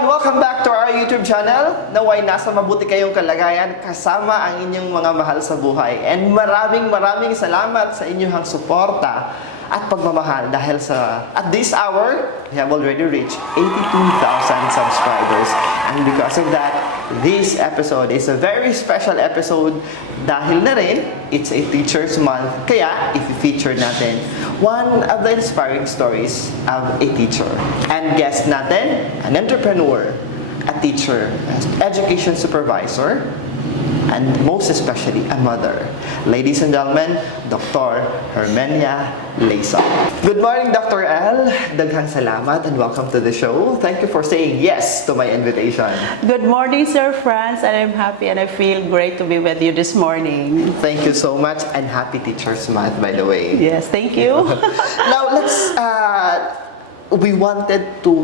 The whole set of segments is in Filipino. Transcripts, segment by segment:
everyone! Welcome back to our YouTube channel. Naway nasa mabuti kayong kalagayan kasama ang inyong mga mahal sa buhay. And maraming salamat sa inyong suporta at pagmamahal dahil at this hour, we have already reached 82,000 subscribers. And because of that, this episode is a very special episode dahil na rin, it's a Teacher's Month. Kaya, i-feature natin one of the inspiring stories of a teacher. And guest natin, an entrepreneur, a teacher, an education supervisor, and most especially a mother. Ladies and gentlemen, Dr.Herminia Leyson. Good morning, Dr. L. Daghang salamat and welcome to the show. Thank you for saying yes to my invitation. Good morning, Sir Franz, and I'm happy and I feel great to be with you this morning. Thank you so much and happy Teacher's Month, by the way. Yes, thank you. Now, we wanted to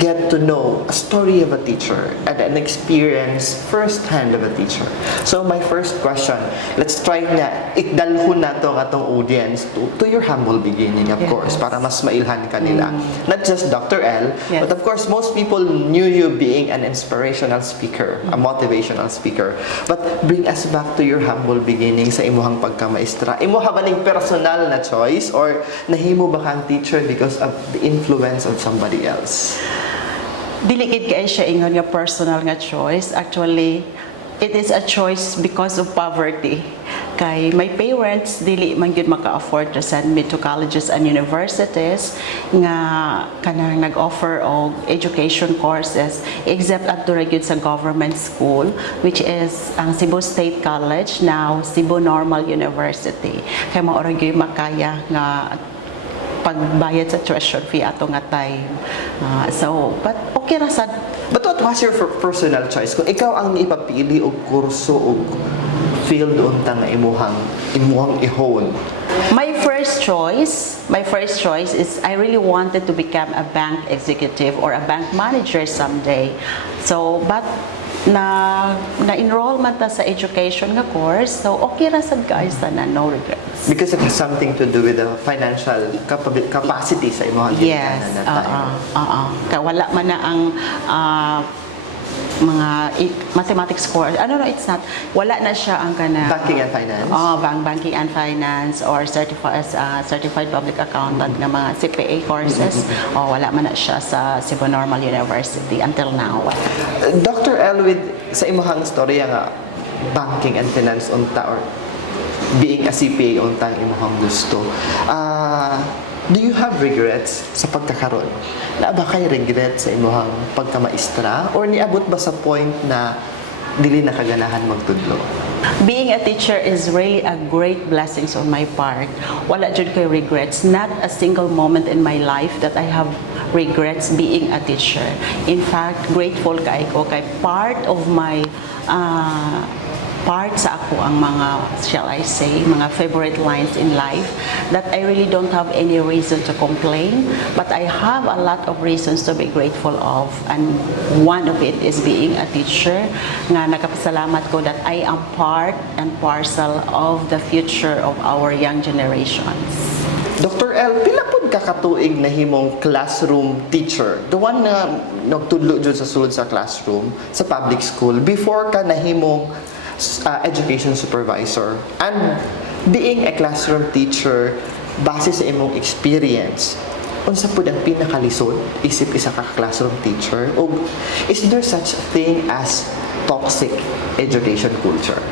get to know a story of a teacher and an experience firsthand of a teacher. So my first question, let's try na idalhon na atong audience to your humble beginning, of course, para mas mailhan kanila. Not just Dr. L, but of course most people knew you being an inspirational speaker, a motivational speaker. But bring us back to your humble beginning sa imuhang pagkamaestra. Imo ba ning personal na choice or nahimo ba kang teacher because of the influence of somebody else? Dili gid kay siya ingon nga personal nga choice. Actually, it is a choice because of poverty. Kay my parents dili man gyud maka-afford to send me to colleges and universities nga kanang nag-offer og education courses except at dura gyud sa government school, which is ang Cebu State College, now Cebu Normal University. Kay mao ra gyud makaya nga pagbayad sa tuition fee ato nga time. But okay ra sad. But what was your personal choice? Kung ikaw ang ipapili og kurso og field unta nga imuhang ihon. My first choice is I really wanted to become a bank executive or a bank manager someday. But na-enroll man ta sa education nga course, so okay ra sad guys, na no regrets. Because it has something to do with the financial capacity sa imong yes, na time. Kaya wala man na ang mga mathematics course. No, it's not. Wala na siya ang kana banking and finance. Banking and finance or certified public accountant nga mga CPA courses. Wala man na siya sa Cebu Normal University until now. Dr. L, sa imong storya nga banking and finance unta or being a CPA unta ang imong gusto. Do you have regrets sa pagkakaroon? Na ba kay regret sa imong pagkamaestra or niabot ba sa point na dili na kaganahan magtudlo? Being a teacher is really a great blessing on my part. Wala jud kay regrets. Not a single moment in my life that I have regrets being a teacher. In fact, grateful kay part of my part sa ako ang mga, shall I say, mga favorite lines in life that I really don't have any reason to complain, but I have a lot of reasons to be grateful of, and one of it is being a teacher nga nagapasalamat ko that I am part and parcel of the future of our young generations. Dr. L, pila pud ka katuig na himong classroom teacher? The one na nagtudlo jud sa sulod sa classroom sa public school before ka nahimong education supervisor, and being a classroom teacher base sa imong experience, unsa pud ang pinakalisod isip isa ka classroom teacher, o is there such a thing as toxic education culture?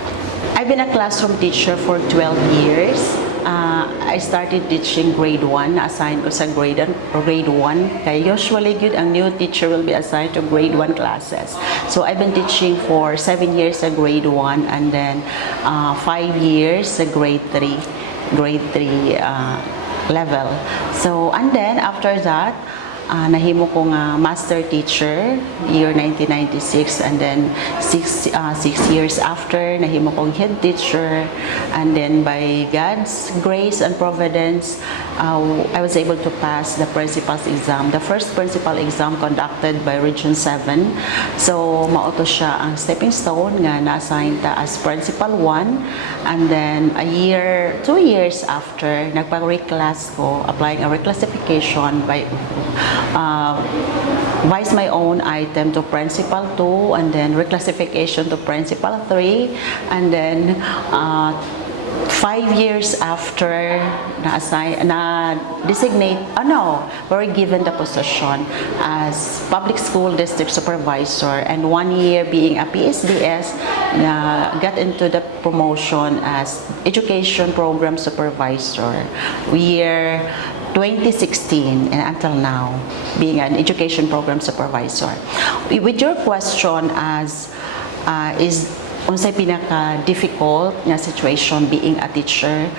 I've been a classroom teacher for 12 years. I started teaching grade 1, na-assign ko sa grade 1. Kaya usually good, ang new teacher will be assigned to grade 1 classes. So I've been teaching for 7 years sa grade 1 and then 5 years sa grade 3 level. So, and then after that, nahimo ko nga master teacher year 1996, and then 6 years after nahimo kong head teacher, and then by God's grace and providence I was able to pass the principal's exam, the first principal exam conducted by Region 7. So mauto siya ang stepping stone nga na-assign ta as principal 1, and then 2 years after nagpag-reclass ko, applying a reclassification by revise my own item to principal 2, and then reclassification to principal 3, and then 5 years after we're given the position as public school district supervisor, and 1 year being a PSDS, got into the promotion as education program supervisor year 2016 and until now being an education program supervisor. With your question as is unsay pinaka-difficult nga situation being a teacher,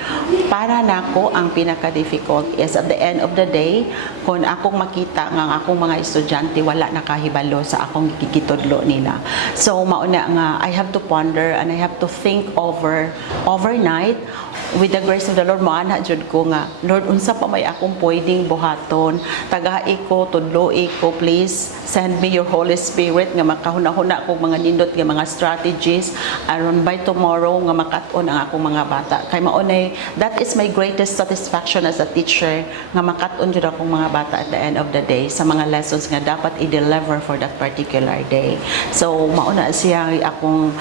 para nako ang pinaka-difficult is at the end of the day, kung akong makita nga akong mga estudyante wala nakahibalo sa akong gigitudlo nila. So mauna nga, I have to ponder and I have to think overnight. With the grace of the Lord, maana jud ko nga, Lord, unsa pa may akong pwedeng buhaton, tagai ko, tudloi ko, please send me your Holy Spirit nga makahuna-huna kog mga nindot nga mga strategies aron by tomorrow nga makat-on ang akong mga bata. Kay maunay, that is my greatest satisfaction as a teacher, nga makat-on jud akong mga bata at the end of the day sa mga lessons nga dapat i-deliver for that particular day. So mauna siya akong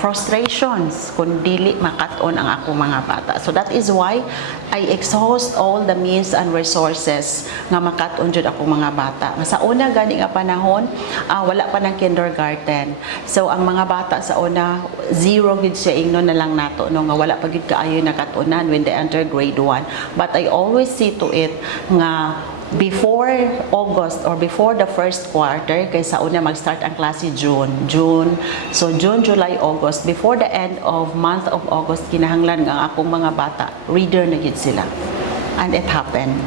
frustrations kung dili makat-on ang akong mga bata. So that is why I exhaust all the means and resources nga makat-on jud akong mga bata. Nga sa una gani nga panahon, wala pa ng kindergarten. So ang mga bata sa una, zero gid siya ingnon na lang nato no, nga wala pa gid kaayo nakatunan when they enter grade 1. But I always see to it nga before August or before the first quarter, kay sa una mag-start ang klase June. So June, July, August, before the end of month of August, kinahanglan nga akong mga bata reader na gid sila. And it happened.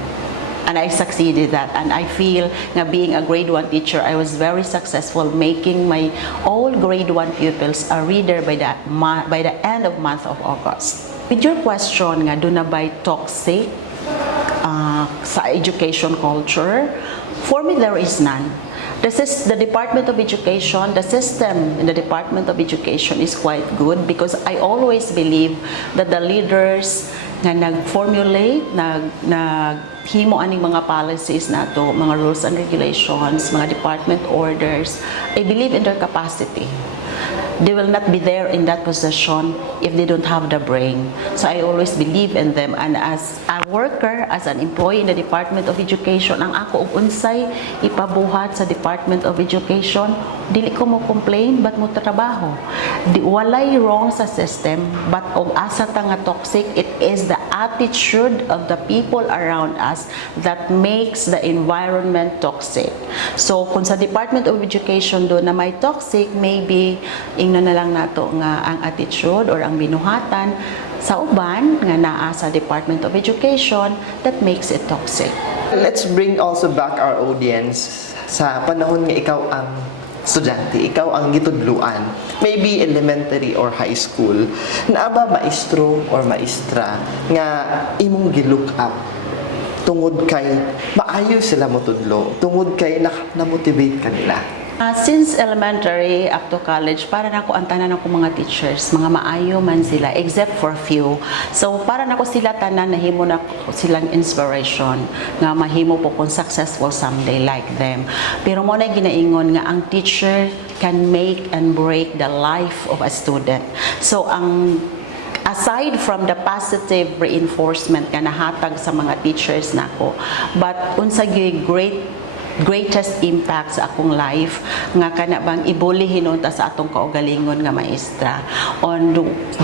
And I succeeded that, and I feel nga being a grade 1 teacher, I was very successful making my all grade 1 pupils a reader by the end of month of August. With your question nga, do na by toxic sa education culture, for me there is none. The Department of Education, the system in the Department of Education is quite good, because I always believe that the leaders nga nag-formulate, naghimo aning mga policies nato, mga rules and regulations, mga department orders, I believe in their capacity. They will not be there in that position if they don't have the brain. So I always believe in them, and as a worker, as an employee in the Department of Education, ang ako og unsay ipabuhat sa Department of Education, dili ko mo complain, but mo trabaho. Walay wrong sa system, but og asa ta nga toxic, it is the attitude of the people around us that makes the environment toxic. So kung sa Department of Education do na may toxic, maybe ingnon na lang nato nga ang attitude or ang binuhatan sa uban nga naa sa Department of Education that makes it toxic. Let's bring also back our audience sa panahon nga ikaw ang estudyante, ikaw ang gitudluan, maybe elementary or high school, na ba maestro or maestra nga imong gilook up tungod kay maayo sila motudlo, tungod kay na-motivate kanila? Since elementary up to college, para nako ang tanan ako mga teachers, mga maayo man sila, except for few. So para nako sila tanan, nahimo na silang inspiration nga mahimo po kung successful someday like them. Pero mo na ginaingon nga ang teacher can make and break the life of a student. So aside from the positive reinforcement nga nahatag sa mga teachers nako, but unsa gyud greatest impact sa akong life nga kana bang ibuli hinunta sa atong kaugalingon nga maestra.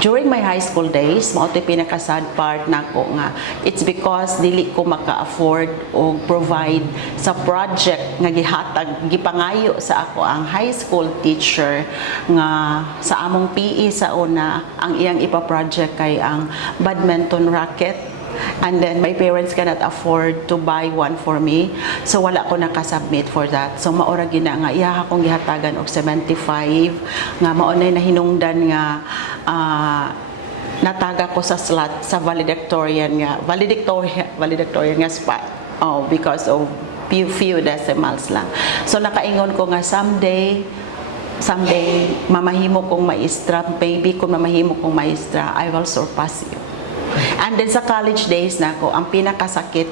During my high school days, mao to'y pinaka-sad part nako nga it's because dili ko maka-afford o provide sa project nga gipangayo sa ako ang high school teacher nga sa among PE sa una, ang iyang ipa-project kay ang badminton racket. And then my parents cannot afford to buy one for me, so wala ko nakasubmit for that. So maura gina nga iya akong gihatagan og 75 nga maunay na hinungdan nga nataga ko sa slot sa valedictorian nga spot. Because of few decimals lang. So nakaingon ko nga someday mamahimo kong maestra, maybe kung mamahimo kong maestra, I will surpass you. And then sa college days nako, ang pinakasakit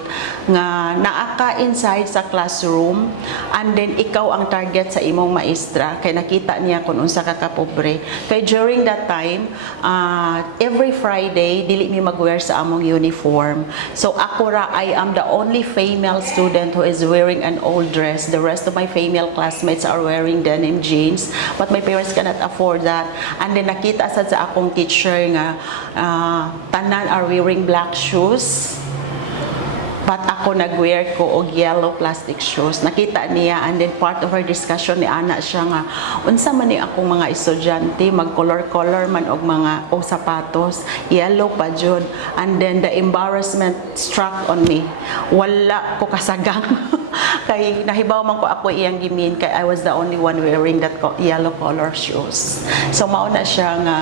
nga naa ka inside sa classroom and then ikaw ang target sa imong maestra kay nakita niya kung unsa ka kapobre. Kay during that time, every Friday dili mi mag-wear sa among uniform. So ako ra, I am the only female student who is wearing an old dress. The rest of my female classmates are wearing denim jeans, but my parents cannot afford that. And then nakita sad sa akong teacher nga tanan are wearing black shoes. But ako nag-wear ko og yellow plastic shoes. Nakita niya and then part of our discussion ni ana siya nga unsa man ni akong mga estudyante mag-color man og mga og sapatos, yellow pa jud. And then the embarrassment struck on me. Wala ko kasagang kay nahibaw man ko ako iyang gimin kay I was the only one wearing that yellow color shoes. So mao na siya nga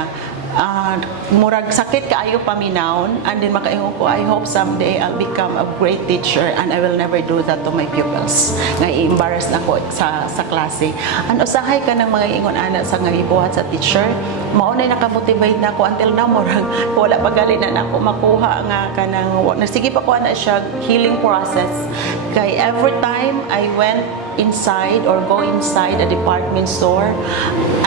murag sakit kaayo paminawon and then makaingon ko I hope someday I'll become a great teacher and I will never do that to my pupils nga i-embarrass na ko sa klase. And usahay ka ng mga ingon ana sa nga gibuhat sa teacher, mao na nakamotivate na ako until now murag wala pa gali na ako makuha nga kanang sige pa ko ana siya healing process kay every time I went inside or go inside a department store,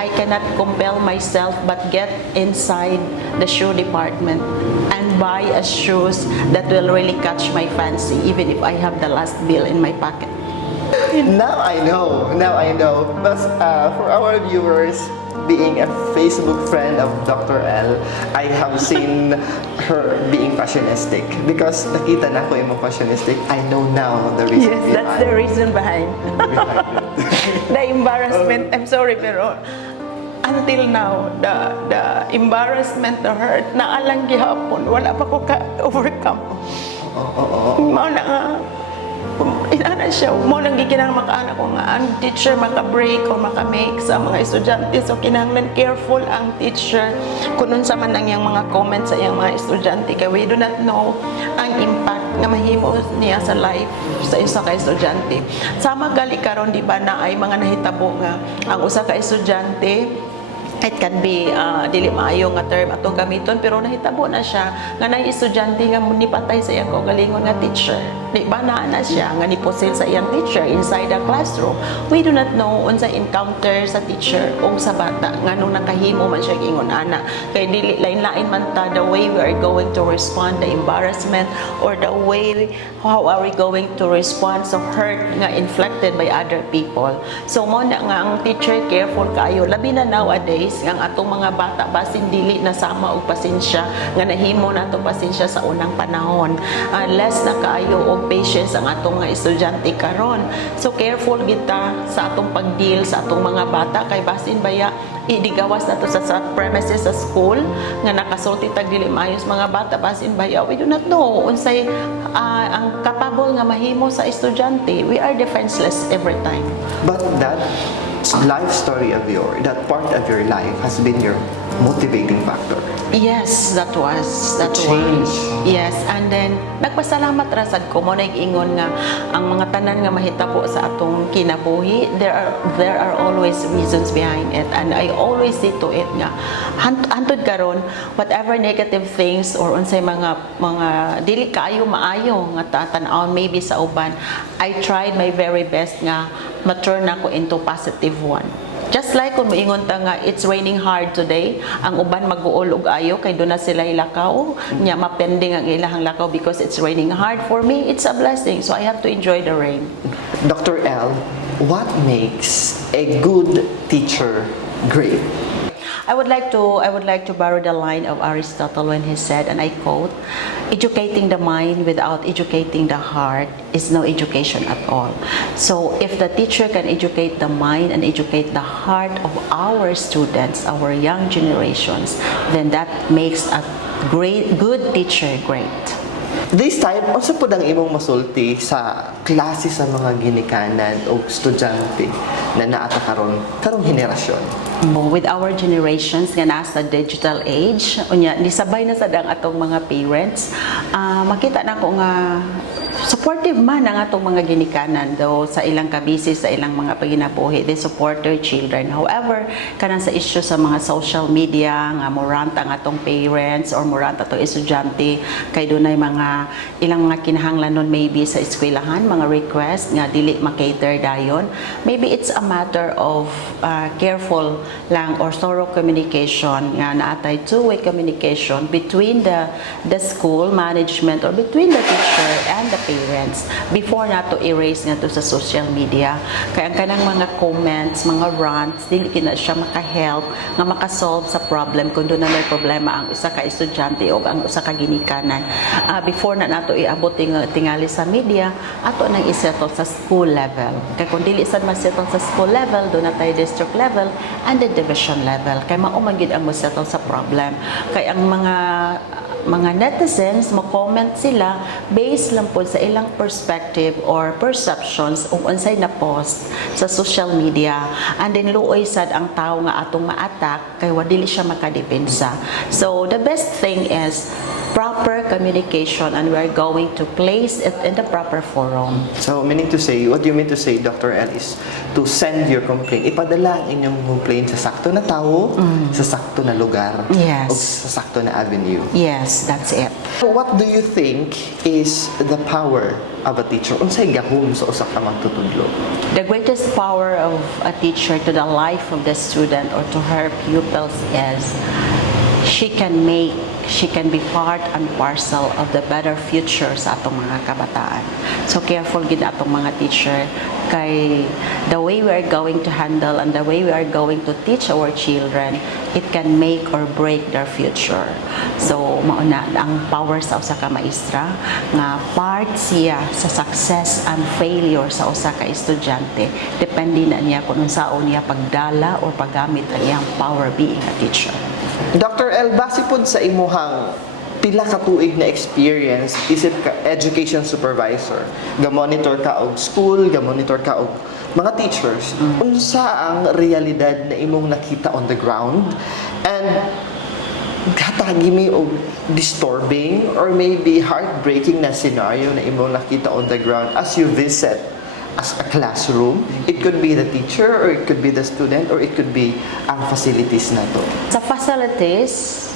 I cannot compel myself but get inside the shoe department and buy a shoes that will really catch my fancy even if I have the last bill in my pocket. Now I know. But for our viewers, being a Facebook friend of Dr. L, I have seen her being fashionistic because nakita na ko yung fashionistic. I know now the reason Yes, that's the reason behind. The embarrassment, I'm sorry pero until now, the embarrassment, the hurt, naalang gihapon, wala pa ko ka-overcome. Mao na nga, inana siya, mo nang gikinang makaana ko nga ang teacher maka-break o maka-make sa mga estudyante. So kinahanglan careful ang teacher kung unsa man ang iyang mga comments sa iyang mga estudyante kay we do not know ang impact nga mahimo niya sa life sa isa ka estudyante. Sama gali karon di ba na ay mga nahitabo nga ang usa ka estudyante, it can be dili maayo nga term atong gamiton pero nahitabo na siya nga nay estudyante nga nipatay sa iyang kaugalingon nga teacher. Di ba na siya nga niposil sa iyang teacher inside the classroom. We do not know unsa encounter sa teacher o sa bata nga nung nakahimo man siya ingon ana kay dili lain-lain man ta the way we are going to respond the embarrassment or the way how are we going to respond sa hurt nga inflicted by other people. So mo na nga ang teacher careful kaayo labi na nowadays ang atong mga bata basin dili nasama og pasensya nga nahimo nato pasensya sa unang panahon. Less na kaayo og patience ang atong mga estudyante karon. So careful kita sa atong pagdeal sa atong mga bata kay basin baya idigawas nato sa premises sa school nga nakasulti tag dili maayos mga bata basin baya we do not know unsay ang capable nga mahimo sa estudyante. We are defenseless every time. But that life story of that part of your life has been your motivating factor. Yes, that was. Change. Yes, and then nagpasalamat ra sad ko mo nag-ingon nga ang mga tanan nga mahitabo sa atong kinabuhi, there are always reasons behind it, and I always see to it nga hantod karon whatever negative things or unsay mga dili kaayo maayo nga tan-awon maybe sa uban, I tried my very best nga ma-turn ako into positive one. Just like kung moingon ta nga it's raining hard today, ang uban mag-uol og ayo kay doon na sila ilakaw, nya mapending ang ilahang lakaw because it's raining hard. For me, it's a blessing, so I have to enjoy the rain. Dr. L, what makes a good teacher great? I would like to borrow the line of Aristotle when he said, and I quote, "Educating the mind without educating the heart is no education at all." So if the teacher can educate the mind and educate the heart of our students, our young generations, then that makes a good teacher great. This time, unsa po ang imong masulti sa klase sa mga ginikanan o estudyante na naata karong henerasyon? With our generations nga nasa digital age, unya nisabay na sad ang atong mga parents, makita na ko nga supportive man ang atong mga ginikanan though sa ilang kabisi sa ilang mga paginabuhi, they support their children. However, kanang sa issue sa mga social media nga muranta ang atong parents or muranta atong estudyante kay dunay mga ilang mga kinahanglan nun maybe sa eskwelahan, mga request nga dili makater dayon. Maybe it's a matter of careful lang or thorough communication nga naatay two-way communication between the school management or between the teacher and the parents before nato erase nga to sa social media. Kaya ang kanang mga comments, mga rants, dili na siya maka-help nga makasolve sa problem kung doon na may problema ang usa ka estudyante o ang usa ka ginikanan. Before na nato iabot tingali sa media, ato nang isettle sa school level. Kaya kung dili sad ma-settle sa school level, doon na tayo district level and the division level. Kaya maumagid ang mo-settle sa problem. Kaya ang mga netizens, mo-comment sila based lang po sa ilang perspective or perceptions o unsay na post sa social media. And then luoy sad ang tao nga atong ma-attack kay wadili siya makadepensa. So the best thing is proper communication and we are going to place it in the proper forum. So, meaning to say, what you mean to say, Dr. L, is to send your complaint. Ipadala ang inyong complaint sa sakto na tao, sa sakto na lugar, Yes. o sa sakto na avenue. Yes, that's it. So what do you think is the power of a teacher? Unsay gahom sa usa ka magtutudlo? The greatest power of a teacher to the life of the student or to her pupils is she can be part and parcel of the better future sa atong mga kabataan. So careful gid atong mga teacher kay the way we are going to handle and the way we are going to teach our children, it can make or break their future. So mauna ang power sa usa ka maestra nga part siya sa success and failure sa usa ka estudyante. Depende na niya kung unsaon niya pagdala o paggamit ang iyang power being a teacher. Dr. L, base pod sa imuhang pila ka tuig na experience, isip ka education supervisor, ga-monitor ka og school, ga-monitor ka og mga teachers, unsa ang realidad na imong nakita on the ground and hatagi mi og disturbing or maybe heartbreaking na scenario na imong nakita on the ground as you visit as a classroom? It could be the teacher or it could be the student or it could be ang facilities na to. Sa facilities,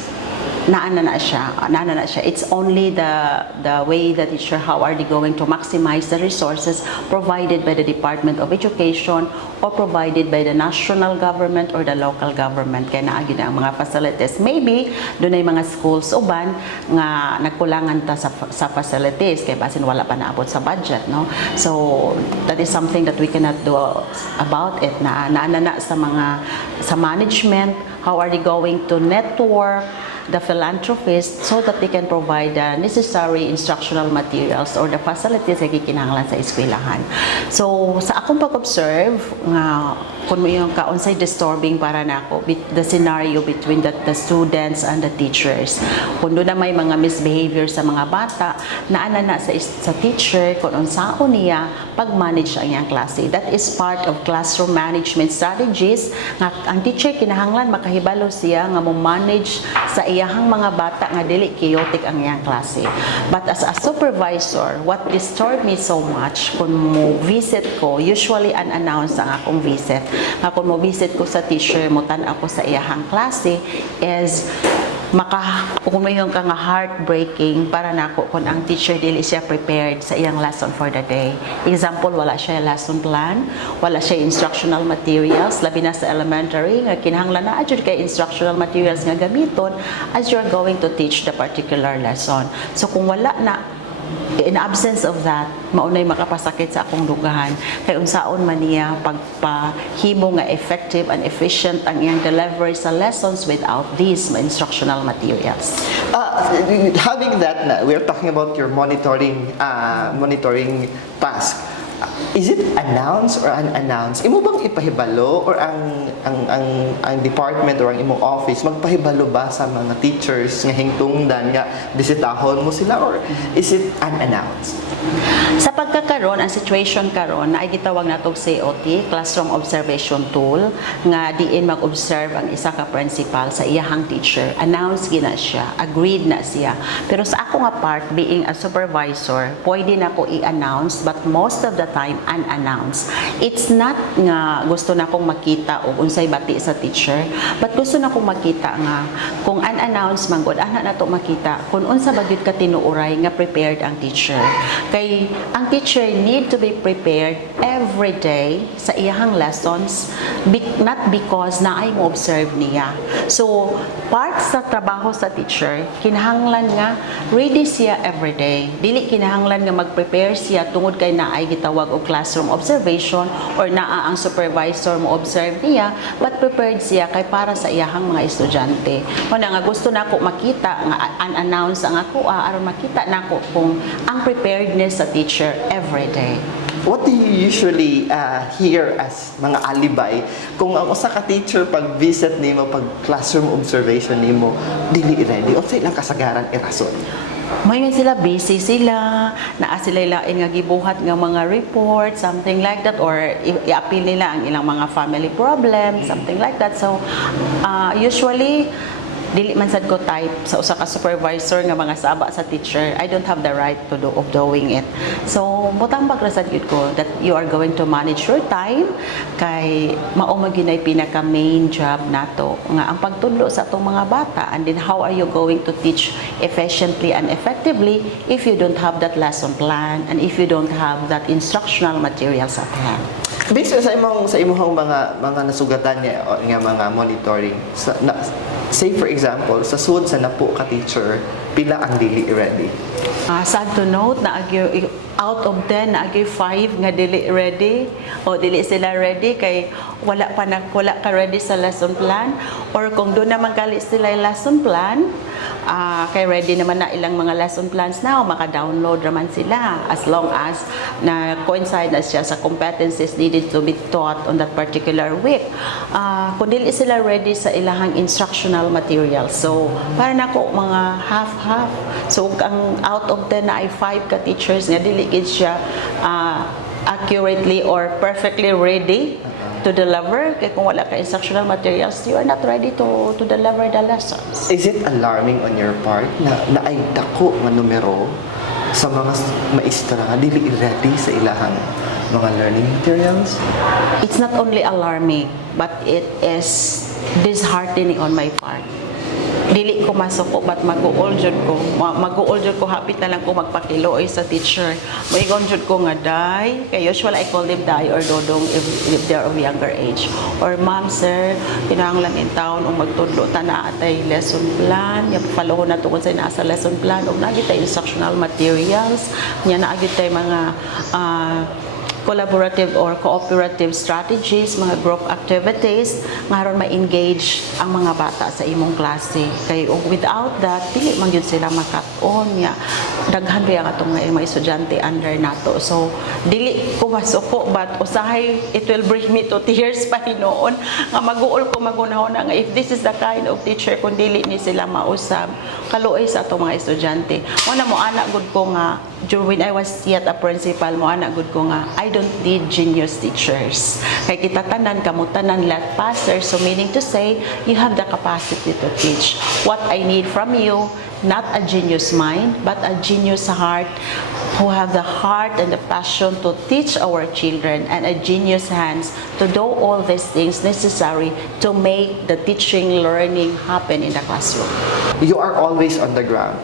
naana na siya. It's only the way the teacher, how are they going to maximize the resources provided by the Department of Education or provided by the national government or the local government. Kaya naagi na ang mga facilities. Maybe, doon ay mga schools uban nga nagkulangan ta sa facilities kaya basin wala pa naabot sa budget, no? So, that is something that we cannot do about it. Naana na sa management, how are they going to network the philanthropists so that they can provide the necessary instructional materials or the facilities na gikinahanglan sa eskwelahan. So, sa akong pag-observe, nga kung yung kaunsay disturbing para nako the scenario between the students and the teachers. Kung doon na may mga misbehavior sa mga bata, naana na sa teacher kung unsaon niya pag-manage ang iyang klase. That is part of classroom management strategies nga ang teacher kinahanglan makahibalo siya nga mo manage sa iyahang mga bata nga dili chaotic ang iyang klase. But as a supervisor, what disturbed me so much kung mo visit ko, usually unannounced ang akong visit, nga kung mo visit ko sa teacher, mo tan-aw ko sa iyahang klase, is kung may yung kang heartbreaking para nako kung ang teacher dili siya prepared sa iyang lesson for the day. Example, wala siya lesson plan, wala siya instructional materials, labi na sa elementary nga kinahanglan na adjud kay instructional materials nga gamiton as you are going to teach the particular lesson. So kung wala na, in absence of that, maunay makapasakit sa akong dugahan kay unsaon man niya pagpahimo nga effective and efficient ang iyang delivery sa lessons without these instructional materials. Having that na, we're talking about your monitoring task. Is it announced or unannounced? Imo bang ipahibalo or ang department or ang imong office magpahibalo ba sa mga teachers nga hingtungdan nga bisitahon mo sila, or is it unannounced? Sa pagkakaroon, ang situation karon na ay gitawag natong COT, Classroom Observation Tool, nga diin mag-observe ang isa ka principal sa iyahang teacher. Announce gina siya, agreed na siya. Pero sa ako nga part, being a supervisor, pwede na ko i-announce, but most of the time, unannounced. It's not nga gusto na kong makita o unsay bati sa teacher, but gusto na kong makita nga kung unannounced man gud ana na to makita kung unsa ba gyud ka tinuoray nga prepared ang teacher. Kay ang teacher need to be prepared every day sa iyahang lessons, not because naay mo observe niya. So part sa trabaho sa teacher, kinahanglan nga ready siya every day. Dili kinahanglan nga mag-prepare siya tungod kay naay gitawag og classroom observation or naa ang supervisor mo observe niya, but prepared siya kay para sa iyahang mga estudyante. Kuna nga gusto nako makita nga unannounced ang ako aron makita nako kung ang preparedness sa teacher every day. What do you usually hear as mga alibay kung ang usa ka teacher pag visit nimo, pag classroom observation nimo, dili ready o sa ilang kasagaran irason? May nga sila, busy sila, naa sila ilain nga gibuhat nga mga report, something like that, or i-appeal nila ang ilang mga family problems, something like that. So, usually, dili man sad ko type sa usa ka supervisor nga mga saba sa teacher. I don't have the right to do of doing it. So butang pagrasad gyud ko that you are going to manage your time kay mao maginay pinaka main job nato nga ang pagtudlo sa atong mga bata, and then how are you going to teach efficiently and effectively if you don't have that lesson plan and if you don't have that instructional materials at hand. Based sa imong mga nasugatan niya nga mga monitoring say for example sa sud sa napo ka teacher, pila ang dili ready? Sad to note na out of 10 na 5 nga dili ready o dili sila ready kay wala ka ready sa lesson plan, or kung doon naman gali sila lesson plan, kay ready naman na ilang mga lesson plans na maka-download naman sila as long as na coincide na siya sa competencies needed to be taught on that particular week. Kung dili sila ready sa ilahang instructional materials, so para nako mga half-half. So ang out of 10 na ay 5 ka teachers nga dili gid siya accurately or perfectly ready to deliver, kaya kung wala ka instructional materials, you are not ready to deliver the lessons. Is it alarming on your part na ay dako nga numero sa mga maestra nga dili ready sa ilahang mga learning materials? It's not only alarming, but it is disheartening on my part. Dili ko masuko, but mag-uol jud ko, hapit na lang ko magpakiloy sa teacher. Moingon jud ko nga day, kay usually I call them day or dodong if they're of younger age. Or ma'am, sir, kinahanglan in town o magtudlo ta na atay lesson plan, ya palohon na tungod sa nasa lesson plan og naagit tay instructional materials, nya naagit tay mga collaborative or cooperative strategies, mga group activities, maron ma-engage ang mga bata sa imong klase. Kay without that, dili man gyud sila makat-on niya. Daghan ba ang atong mga estudyante under nato. So, dili ko masuko, but usahay it will bring me to tears pa hinoon. Nga mag-uol ko magunahon nga if this is the kind of teacher kung dili ni sila mausab, kaluoy sa atong mga estudyante. Una mo anak gud ko nga when I was yet a principal, mo anak gud ko nga I don't need genius teachers. Kay kita tanan kamutanan let passers, so meaning to say you have the capacity to teach. What I need from you, not a genius mind, but a genius heart who have the heart and the passion to teach our children, and a genius hands to do all these things necessary to make the teaching learning happen in the classroom. You are always on the ground.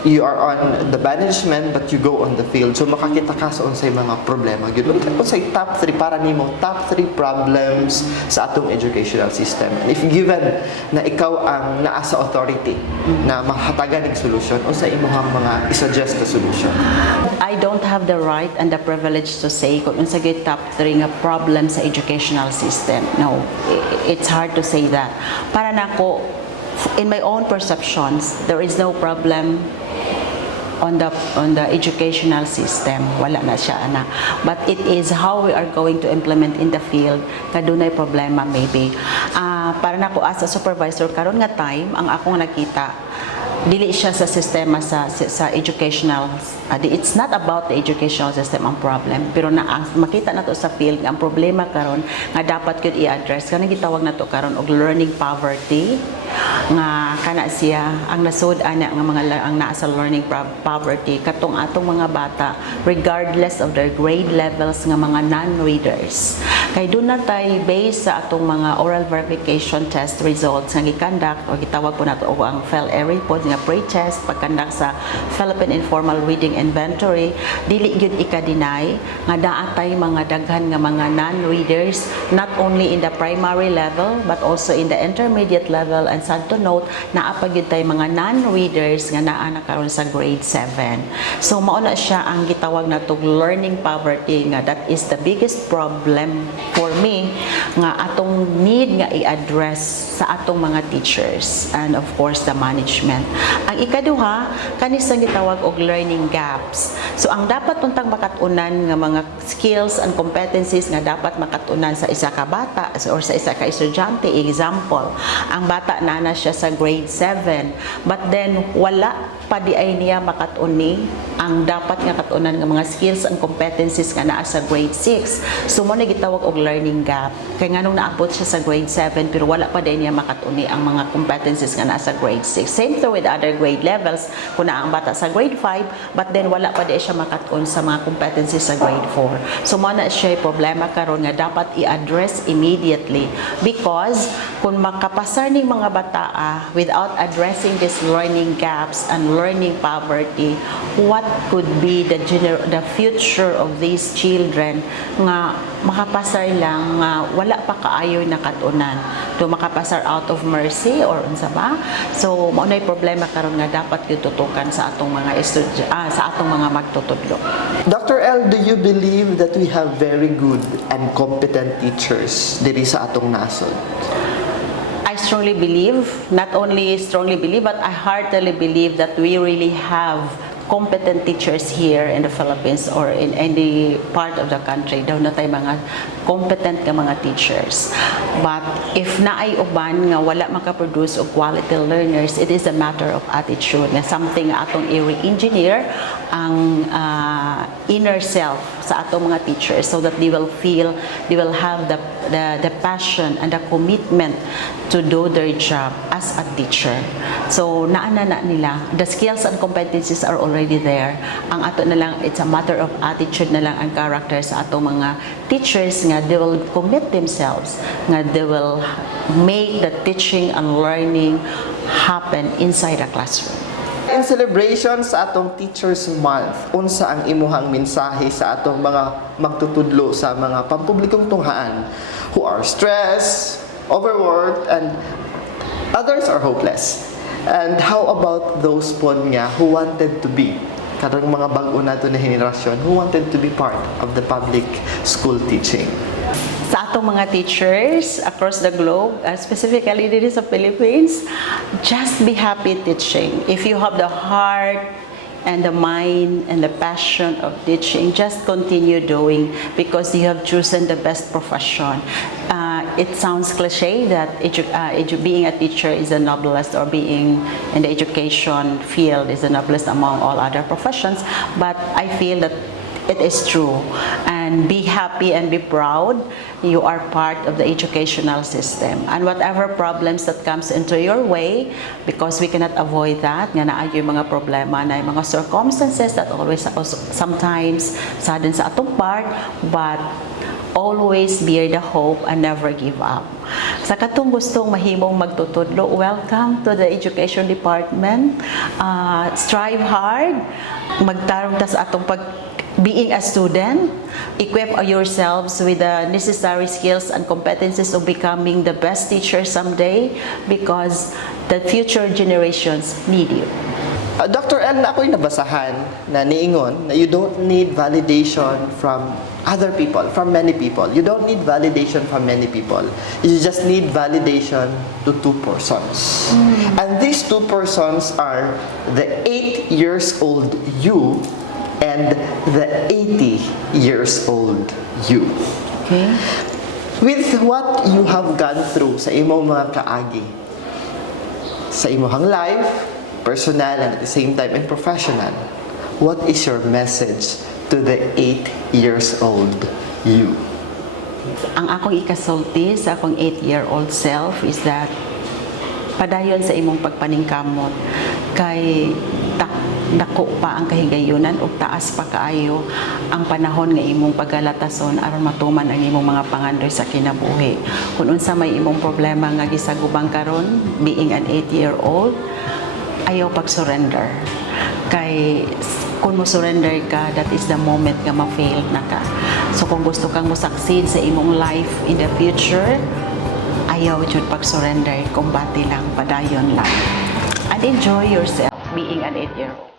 You are on the management, but you go on the field. So makakita ka sa unsay mga problema gyud. Unsay top 3 para nimo, top 3 problems sa atong educational system. And if given na ikaw ang naa sa authority na mahatagan ng solution, unsay imong mga i-suggest na solution? I don't have the right and the privilege to say kung unsa gyud top 3 nga problem sa educational system. No, it's hard to say that. Para nako, in my own perceptions, there is no problem on the educational system. Wala na siya ana. But it is how we are going to implement in the field kadunay problema maybe. Para na ko as a supervisor karon nga time ang akong nakita dili siya sa sistema sa educational, it's not about the educational system ang problem, pero na ang makita nato sa field ang problema karon nga dapat gyud i-address kanang gitawag nato karon og learning poverty nga kana siya ang nasud ana nga mga ang naa sa learning poverty katong atong mga bata regardless of their grade levels nga mga non-readers kay doon na tay based sa atong mga oral verification test results nga gikandak o gitawag po nato og ang FEL-ERI po nga pre-test pagkandak sa Philippine Informal Reading Inventory dili gyud ika-deny nga daatay mga daghan nga mga non-readers not only in the primary level but also in the intermediate level and sad to note naa pa gyud tay mga non-readers nga naa na karon sa grade 7 so mao na siya ang gitawag natong learning poverty nga that is the biggest problem for me nga atong need nga i-address sa atong mga teachers and of course the management. Ang ikaduha kanis ang gitawag og learning gaps. So ang dapat untang makatunan nga mga skills and competencies nga dapat makatunan sa isa ka bata or sa isa ka estudyante, example, ang bata na siya sa grade 7 but then wala pa di ay niya makatuni ang dapat nga katunan nga mga skills and competencies nga naa sa grade 6. So mo na gitawag og learning gap. Kay nganong naabot siya sa grade 7 pero wala pa di niya makatuni ang mga competencies nga naa sa grade 6. Same to with other grade levels kung naa ang bata sa grade 5 but then wala pa di siya makatun sa mga competencies sa grade 4. So mo na siya problema karon nga dapat i-address immediately because kung makapasar ning mga bata without addressing these learning gaps and learning poverty, what could be the future of these children nga makapasar lang nga wala pa kaayoy na katunan to makapasar out of mercy or unsa ba so mao nay problema karon nga dapat gitutukan sa atong mga sa atong mga magtutudlo. Dr. L, do you believe that we have very good and competent teachers diri sa atong nasod? I strongly believe, not only strongly believe, but I heartily believe that we really have competent teachers here in the Philippines or in any part of the country. Daw na tayo mga competent ka mga teachers. But if naay uban nga wala makaproduce og quality learners, it is a matter of attitude. Na something atong i-re-engineer ang inner self sa atong mga teachers so that they will have the passion and the commitment to do their job as a teacher. So naana na nila, the skills and competencies are already there. Ang ato na lang, it's a matter of attitude na lang ang character sa atong mga teachers nga they will commit themselves, nga they will make the teaching and learning happen inside a classroom. In celebration sa atong Teachers Month, unsa ang imuhang mensahe sa atong mga magtutudlo sa mga pampublikong tunghaan who are stressed, overworked, and others are hopeless? And how about those pon nga who wanted to be karong mga bag-o nato na henerasyon who wanted to be part of the public school teaching? Sa atong mga teachers across the globe, specifically dito sa Philippines, just be happy teaching. If you have the heart and the mind and the passion of teaching, just continue doing because you have chosen the best profession. It sounds cliche that being a teacher is the noblest or being in the education field is the noblest among all other professions, but I feel that it is true. And be happy and be proud. You are part of the educational system. And whatever problems that comes into your way, because we cannot avoid that, nga naa yung mga problema na yung mga circumstances that always sometimes sadden sa atong part, but always bear the hope and never give up. Sa katong gustong mahimong magtutudlo, welcome to the Education Department. Strive hard, magtarong ta sa atong being a student, equip yourselves with the necessary skills and competencies of becoming the best teacher someday because the future generations need you. Dr. L, na ako'y nabasahan na niingon na you don't need validation from other people, from many people. You don't need validation from many people. You just need validation to two persons. And these two persons are the 8 years old you and the 80 years old you. Okay? With what you have gone through sa imong mga kaagi, sa imong life, personal, and at the same time in professional, what is your message to the 8 years old you? Ang akong ikasulti sa akong 8-year-old self is that padayon sa imong pagpaningkamot kay dako pa ang kahigayunan ug taas pa kaayo ang panahon nga imong paggalatason aron matuman ang imong mga pangandoy sa kinabuhi. Kung unsa may imong problema nga gisagubang karon, being an 8-year-old, ayaw pag-surrender. Kay kung mo surrender ka, that is the moment nga ma-fail na ka. So kung gusto kang mo-succeed sa imong life in the future, ayaw jud pag-surrender, kumbati lang, padayon lang. And enjoy yourself being an 8-year-old.